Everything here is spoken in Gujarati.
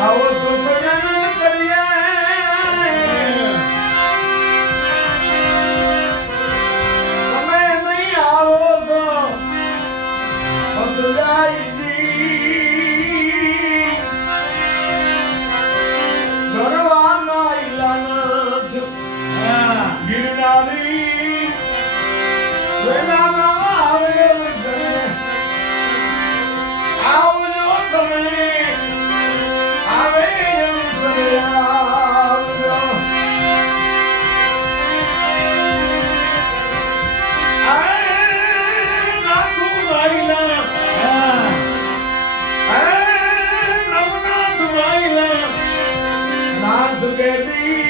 આવો તો જનન કરીએ તમે નહીં આવો તો બદલાઈજી ઘરવાના ઇલાનજ ગિરનારી વેલામાં આવે છે આવજો તમે આવે આવજો નાથુ ભાઈલા નવનાથ ભાઈલા નાથ દેવી